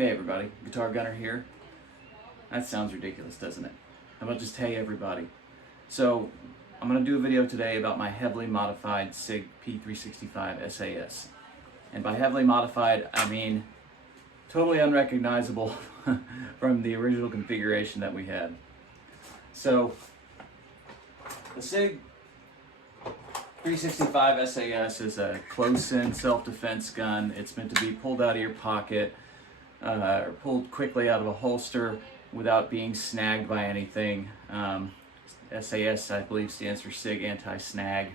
Hey everybody, Guitar Gunner here. That sounds ridiculous, doesn't it? How about just hey everybody? So, I'm going to do a video today about my heavily modified Sig P365 SAS. And by heavily modified, I mean totally unrecognizable from the original configuration that we had. So, the Sig 365 SAS is a close-in self-defense gun. It's meant to be pulled out of your pocket or pulled quickly out of a holster without being snagged by anything. SAS, I believe, stands for Sig Anti-Snag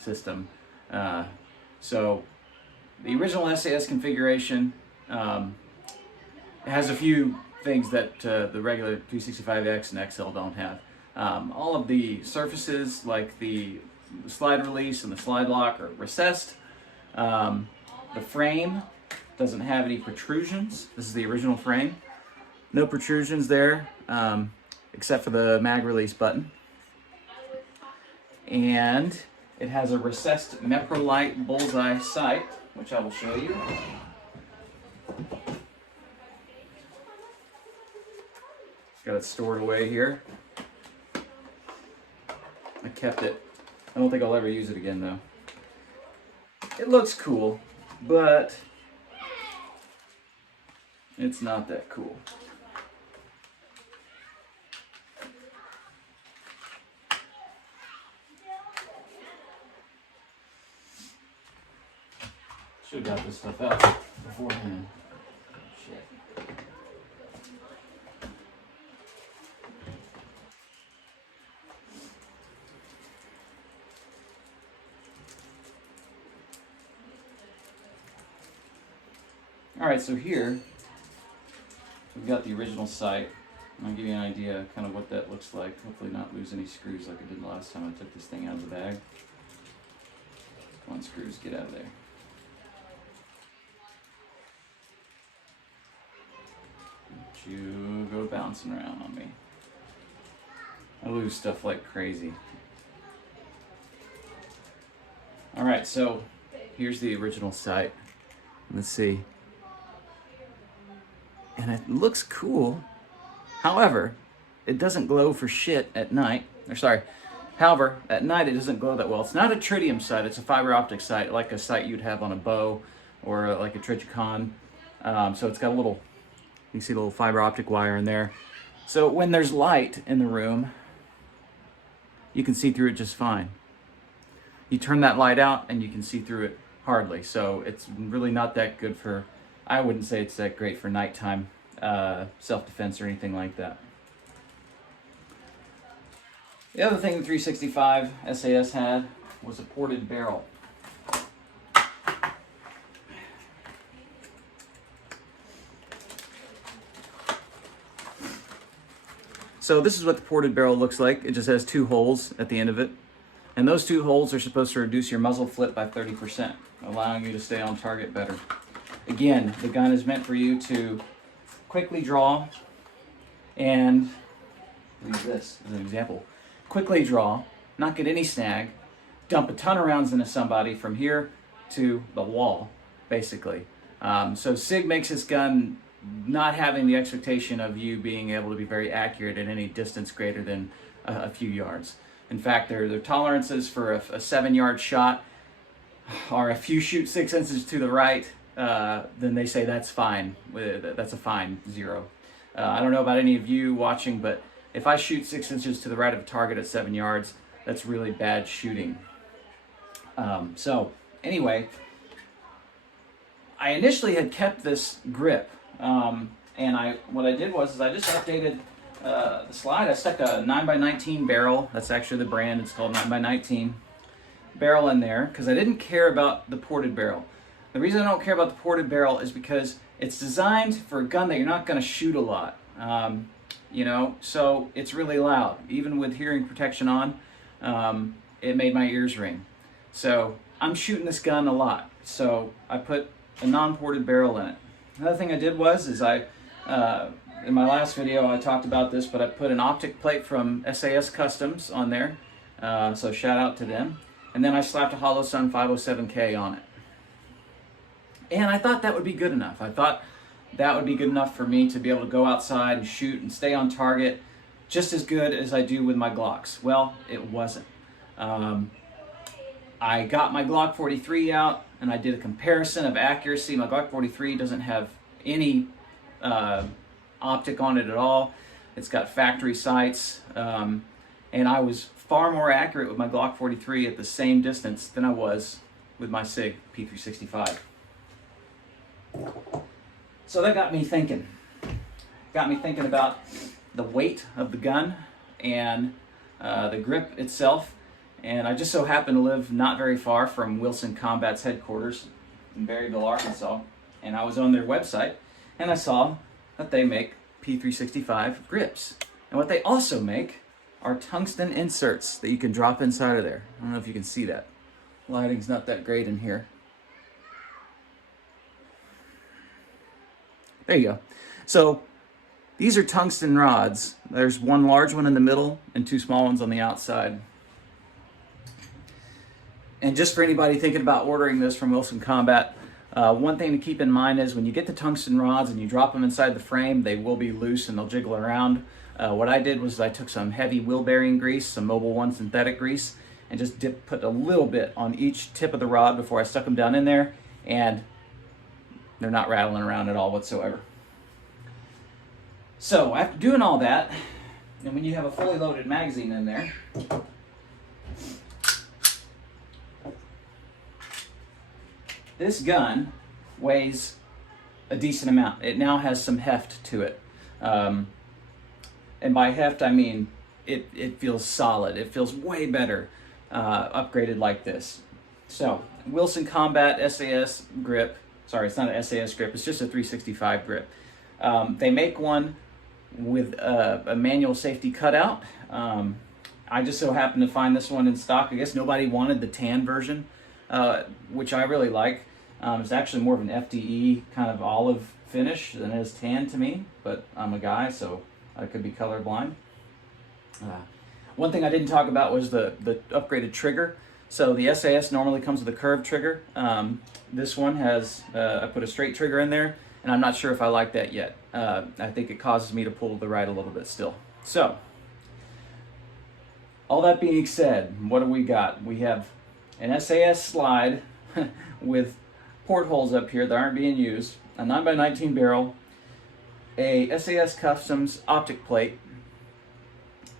System. So the original SAS configuration has a few things that the regular 365X and XL don't have. All of the surfaces, like the slide release and the slide lock, are recessed. The frame doesn't have any protrusions. This is the original frame. No protrusions there, except for the mag release button. And it has a recessed Meprolight bullseye sight, which I will show you. Got it stored away here. I kept it. I don't think I'll ever use it again though. It looks cool, but it's not that cool. Should have got this stuff out beforehand. Shit. Alright, so here we've got the original sight. I'll give you an idea kind of what that looks like. Hopefully not lose any screws like I did the last time I took this thing out of the bag. Come on, screws, get out of there. Don't you go bouncing around on me. I lose stuff like crazy. Alright, so here's the original sight. Let's see. And it looks cool. However, it doesn't glow for shit at night. However, at night it doesn't glow that well. It's not a tritium sight, it's a fiber optic sight, like a sight you'd have on a bow or like a triticon. So it's got a little, you can see a little fiber optic wire in there. So when there's light in the room, you can see through it just fine. You turn that light out and you can see through it hardly. So it's really not that good for, I wouldn't say it's that great for nighttime self-defense or anything like that. The other thing the 365 SAS had was a ported barrel. So this is what the ported barrel looks like. It just has two holes at the end of it. And those two holes are supposed to reduce your muzzle flip by 30%, allowing you to stay on target better. Again, the gun is meant for you to quickly draw and, use this as an example, quickly draw, not get any snag, dump a ton of rounds into somebody from here to the wall, basically. So Sig makes this gun not having the expectation of you being able to be very accurate at any distance greater than a few yards. In fact, their tolerances for a 7-yard shot are if you shoot 6 inches to the right, then they say that's fine. That's a fine 0. I don't know about any of you watching, but if I shoot 6 inches to the right of a target at 7 yards, that's really bad shooting. So anyway, I initially had kept this grip, and what I did was I just updated the slide. I stuck a 9x19 barrel. That's actually the brand. It's called 9x19 barrel in there because I didn't care about the ported barrel. The reason I don't care about the ported barrel is because it's designed for a gun that you're not going to shoot a lot. You know, so it's really loud. Even with hearing protection on, it made my ears ring. So I'm shooting this gun a lot. So I put a non-ported barrel in it. Another thing I did was, in my last video I talked about this, but I put an optic plate from SAS Customs on there. So shout out to them. And then I slapped a HoloSun 507K on it. And I thought that would be good enough. I thought that would be good enough for me to be able to go outside and shoot and stay on target just as good as I do with my Glocks. Well, it wasn't. I got my Glock 43 out and I did a comparison of accuracy. My Glock 43 doesn't have any optic on it at all. It's got factory sights, and I was far more accurate with my Glock 43 at the same distance than I was with my Sig P365. So that got me thinking. Got me thinking about the weight of the gun and the grip itself. And I just so happen to live not very far from Wilson Combat's headquarters in Berryville, Arkansas. And I was on their website and I saw that they make P365 grips. And what they also make are tungsten inserts that you can drop inside of there. I don't know if you can see that. Lighting's not that great in here. There you go. So these are tungsten rods. There's one large one in the middle and two small ones on the outside. And just for anybody thinking about ordering this from Wilson Combat, one thing to keep in mind is when you get the tungsten rods and you drop them inside the frame, they will be loose and they'll jiggle around. What I did was I took some heavy wheel bearing grease, some Mobil 1 synthetic grease, and just put a little bit on each tip of the rod before I stuck them down in there, and they're not rattling around at all whatsoever. So after doing all that, and when you have a fully loaded magazine in there, this gun weighs a decent amount. It now has some heft to it. And by heft, I mean it feels solid. It feels way better upgraded like this. So, Wilson Combat SAS grip. Sorry, it's not an SAS grip. It's just a 365 grip. They make one with a manual safety cutout. I just so happened to find this one in stock. I guess nobody wanted the tan version, which I really like. It's actually more of an FDE kind of olive finish than it is tan to me, but I'm a guy, so I could be colorblind. One thing I didn't talk about was the upgraded trigger. So the SAS normally comes with a curved trigger. This one has, I put a straight trigger in there, and I'm not sure if I like that yet. I think it causes me to pull to the right a little bit still. So, all that being said, what do we got? We have an SAS slide with portholes up here that aren't being used, a 9x19 barrel, a SAS Customs optic plate,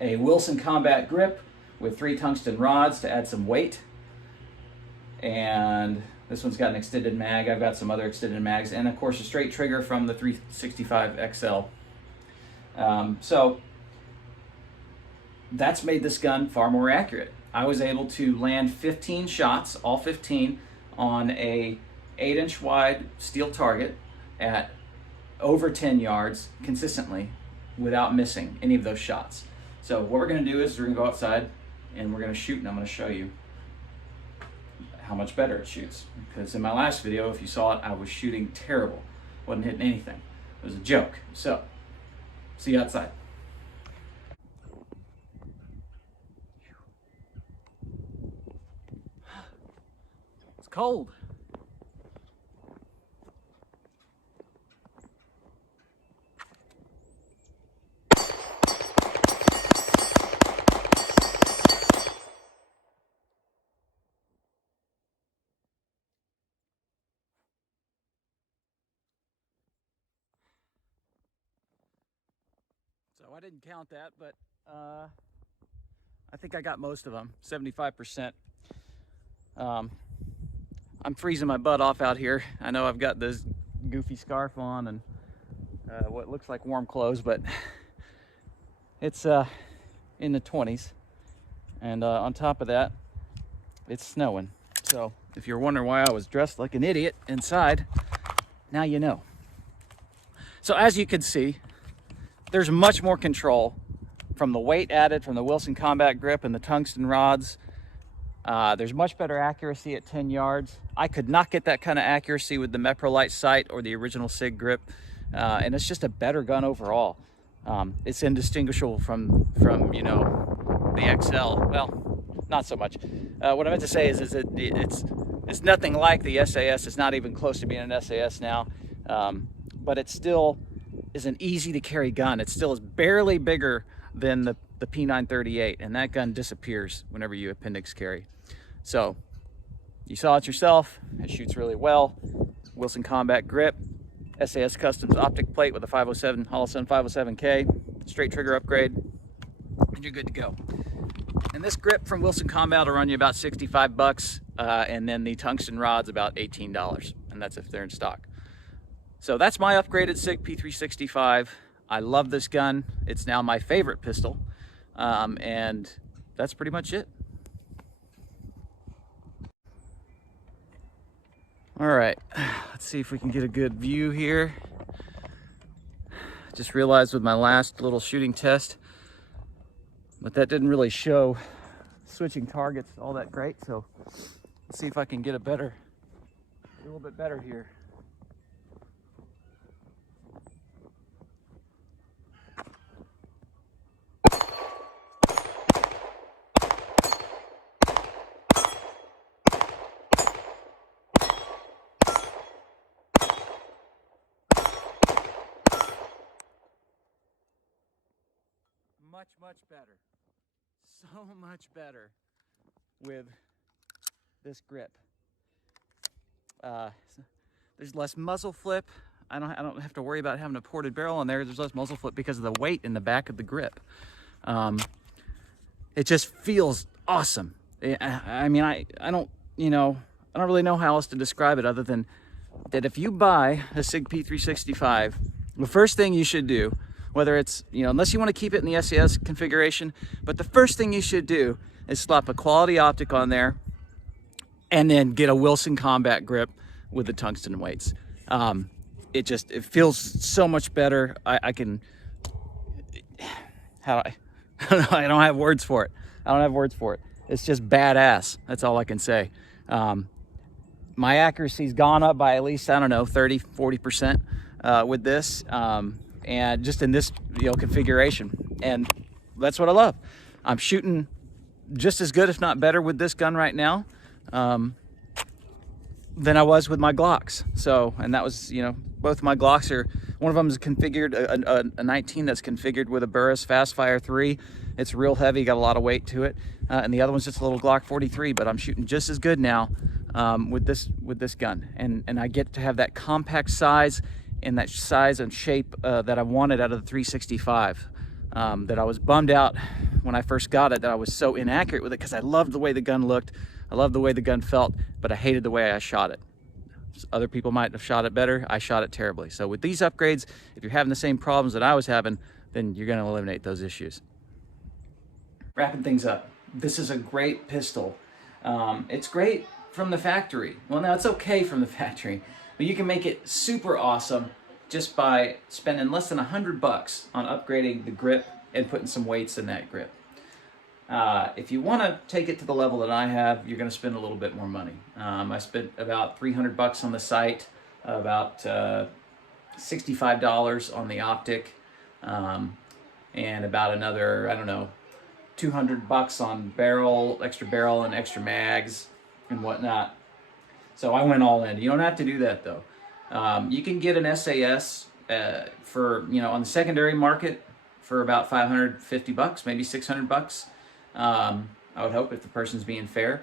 a Wilson Combat grip with 3 tungsten rods to add some weight, and this one's got an extended mag. I've got some other extended mags, and of course a straight trigger from the 365 XL. So that's made this gun far more accurate. I was able to land 15 shots, all 15, on a 8-inch wide steel target at over 10 yards consistently without missing any of those shots. So what we're going to do is we're going to go outside and we're going to shoot, and I'm going to show you how much better it shoots. Because in my last video, if you saw it, I was shooting terrible. Wasn't hitting anything. It was a joke. So, see you outside. It's cold. So I didn't count that, but I think I got most of them, 75%. I'm freezing my butt off out here. I know I've got this goofy scarf on and what looks like warm clothes, but it's in the 20s. And on top of that, it's snowing. So if you're wondering why I was dressed like an idiot inside, now you know. So as you can see, there's much more control from the weight added from the Wilson Combat grip and the tungsten rods. There's much better accuracy at 10 yards. I could not get that kind of accuracy with the Meprolight sight or the original Sig grip, and it's just a better gun overall. It's indistinguishable from you know, the XL. Well, not so much. What I meant to say is that it's nothing like the SAS. It's not even close to being an SAS now. but it still is an easy to carry gun. It still is barely bigger than the P938, and that gun disappears whenever you appendix carry. So you saw it yourself. It shoots really well. Wilson Combat grip, SAS Customs optic plate with a 507 Holosun 507K, straight trigger upgrade, and you're good to go. And this grip from Wilson Combat will run you about 65 bucks, and then the tungsten rod's about $18, and that's if they're in stock. So that's my upgraded Sig P365. I love this gun. It's now my favorite pistol, and that's pretty much it. All right, let's see if we can get a good view here. Just realized with my last little shooting test, but that didn't really show switching targets all that great. So let's see if I can get a little bit better here. Much better. So much better with this grip. There's less muzzle flip. I don't have to worry about having a ported barrel on there. There's less muzzle flip because of the weight in the back of the grip. It just feels awesome. I mean, I don't really know how else to describe it other than that if you buy a Sig P365, the first thing you should do, whether it's, unless you want to keep it in the SAS configuration, but the first thing you should do is slap a quality optic on there and then get a Wilson Combat grip with the tungsten weights. It feels so much better. I don't have words for it. It's just badass. That's all I can say. My accuracy's gone up by at least, 30-40% with this. And just in this configuration, and that's what I love. I'm shooting just as good, if not better, with this gun right now than I was with my Glocks. So, and that was, both my Glocks are, one of them is configured, a 19 that's configured with a Burris Fastfire 3. It's real heavy, got a lot of weight to it, and the other one's just a little Glock 43. But I'm shooting just as good now with this gun, and I get to have that compact size in that size and shape that I wanted out of the 365. That I was bummed out when I first got it that I was so inaccurate with it, because I loved the way the gun looked, I loved the way the gun felt, but I hated the way I shot it. Other people might have shot it better. I shot it terribly. So with these upgrades, if you're having the same problems that I was having, then you're going to eliminate those issues. Wrapping things up, this is a great pistol. It's great from the factory. Well, now it's okay from the factory, but you can make it super awesome just by spending less than $100 on upgrading the grip and putting some weights in that grip. If you want to take it to the level that I have, you're going to spend a little bit more money. I spent about $300 on the site, about $65 on the optic, and about another, $200 on extra barrel and extra mags and whatnot. So I went all in. You don't have to do that though. You can get an SAS for, on the secondary market for about $550, maybe $600. I would hope, if the person's being fair.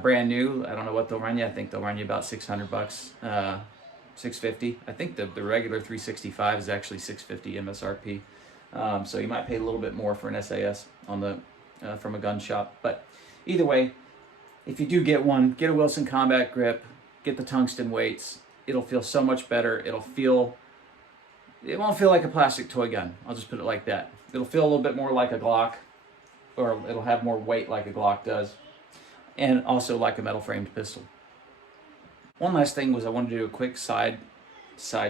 Brand new, I don't know what they'll run you. I think they'll run you about $600, $650. I think the regular 365 is actually $650 MSRP. So you might pay a little bit more for an SAS on the from a gun shop. But either way, if you do get one, get a Wilson Combat grip, get the tungsten weights. It'll feel so much better. It won't feel like a plastic toy gun. I'll just put it like that. It'll feel a little bit more like a Glock, or it'll have more weight like a Glock does, and also like a metal framed pistol. One last thing was I wanted to do a quick side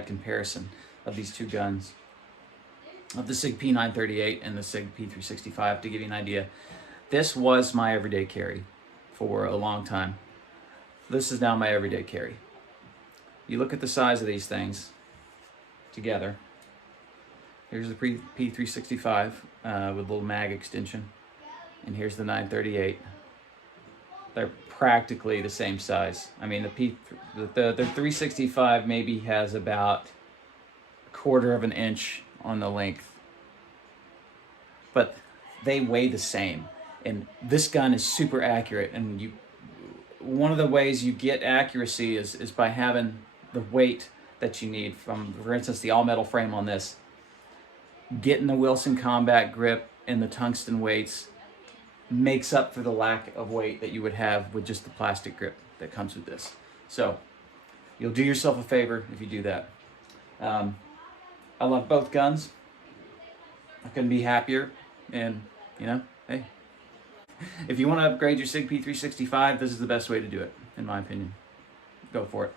comparison of these two guns, of the Sig P938 and the Sig P365, to give you an idea. This was my everyday carry for a long time. This is now my everyday carry. You look at the size of these things together. Here's the P365 with a little mag extension, and here's the 938. They're practically the same size. I mean, the 365 maybe has about 1/4 of an inch on the length. But they weigh the same. And this gun is super accurate. And one of the ways you get accuracy is by having the weight that you need. From, for instance, the all-metal frame on this. Getting the Wilson Combat grip and the tungsten weights makes up for the lack of weight that you would have with just the plastic grip that comes with this. So you'll do yourself a favor if you do that. I love both guns. I couldn't be happier. And, you know, hey, if you want to upgrade your Sig P365, this is the best way to do it, in my opinion. Go for it.